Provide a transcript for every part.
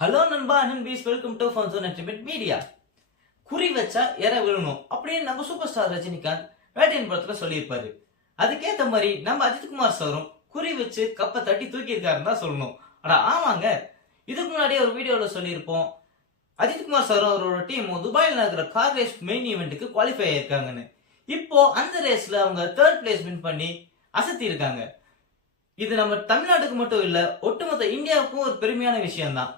Hello நண்பா நண்பீஸ், welcome to fun zone entertainment media. குறி வச்சா எற விழணும் அப்படின்னு நம்ம சூப்பர் ஸ்டார் ரஜினிகாந்த் வேட்டையன் படத்துல சொல்லியிருப்பாரு. அதுக்கேத்த மாதிரி நம்ம அஜித்குமார் சாரும் குறி வச்சு கப்பை தட்டி தூக்கி இருக்காருன்னு தான் சொல்லணும். ஆனா ஆமாங்க, இதுக்கு முன்னாடியே ஒரு வீடியோல சொல்லியிருப்போம், அஜித்குமார் சாரும் அவரோட டீமும் துபாயில் நடக்கிற கார் ரேஸ் மெயின் ஈவெண்ட்டுக்கு குவாலிஃபை ஆயிருக்காங்கன்னு. இப்போ அந்த ரேஸ்ல அவங்க 3rd பிளேஸ் வின் பண்ணி அசத்தி இருக்காங்க. இது நம்ம தமிழ்நாட்டுக்கு மட்டும் இல்ல, ஒட்டுமொத்த இந்தியாவுக்கும் ஒரு பெருமையான விஷயம் தான்.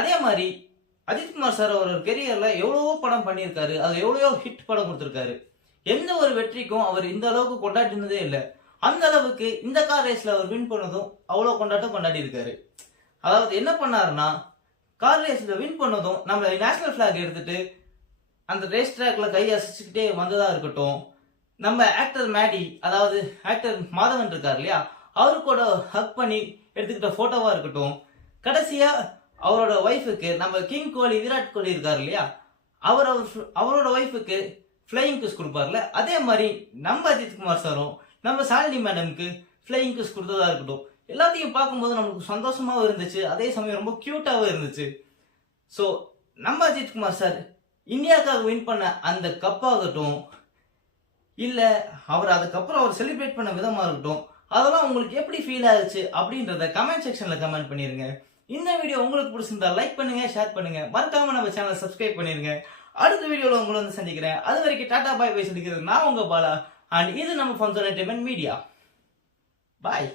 அதே மாதிரி அஜித்குமார் சார் அவர் கெரியர்ல எவ்வளவோ படம் பண்ணியிருக்காரு, அது எவ்வளவோ ஹிட் படம் கொடுத்திருக்காரு. எந்த ஒரு வெற்றிக்கும் அவர் இந்த அளவுக்கு கொண்டாடினதே இல்லை. அந்த அளவுக்கு இந்த கார் ரேஸ்ல அவர் வின் பண்ணதும் அவ்வளோ கொண்டாட்டம் கொண்டாடி இருக்காரு. அதாவது என்ன பண்ணாருன்னா, கார் ரேஸ்ல வின் பண்ணதும் நம்ம நேஷனல் பிளாக் எடுத்துட்டு அந்த ரேஸ் ட்ராக்ல கையை அசைச்சுக்கிட்டே வந்ததா இருக்கட்டும், நம்ம ஆக்டர் மேடி, அதாவது ஆக்டர் மாதவன் இருக்கார் இல்லையா, அவரு கூட ஹக் பண்ணி எடுத்துக்கிட்ட போட்டோவா இருக்கட்டும், கடைசியா அவரோட ஒய்ஃபுக்கு நம்ம கிங் கோலி விராட் கோலி இருக்காரு இல்லையா, அவரோட ஒய்ஃபுக்கு ஃபிளையிங் கிஸ் கொடுப்பார்ல, அதே மாதிரி நம்ம அஜித்குமார் சாரும் நம்ம சாலினி மேடம்க்கு ஃபிளையிங் கிஸ் கொடுத்ததா இருக்கட்டும், எல்லாத்தையும் பார்க்கும்போது நமக்கு சந்தோஷமாவும் இருந்துச்சு, அதே சமயம் ரொம்ப கியூட்டாவும் இருந்துச்சு. ஸோ நம்ம அஜித்குமார் சார் இந்தியாவுக்காக வின் பண்ண அந்த கப்பாகட்டும், இல்ல அவர் அதுக்கப்புறம் அவர் செலிப்ரேட் பண்ண விதமா இருக்கட்டும், அதெல்லாம் உங்களுக்கு எப்படி ஃபீல் ஆச்சு அப்படின்றத கமெண்ட் செக்ஷன்ல கமெண்ட் பண்ணிருங்க. இந்த வீடியோ உங்களுக்கு பிடிச்சிருந்தா லைக் பண்ணுங்க, ஷேர் பண்ணுங்க, மறக்காம நம்ம சேனலை சப்ஸ்கிரைப் பண்ணிருங்க. அடுத்த வீடியோல உங்களை வந்து சந்திக்கிறேன். அது வரைக்கும் டாடா பாய் பை சொல்லிக்கிறது நான் உங்க பாலா, அண்ட் இது நம்ம ஃபன் ஜோன் என்டர்டைன்மெண்ட் மீடியா. பாய்.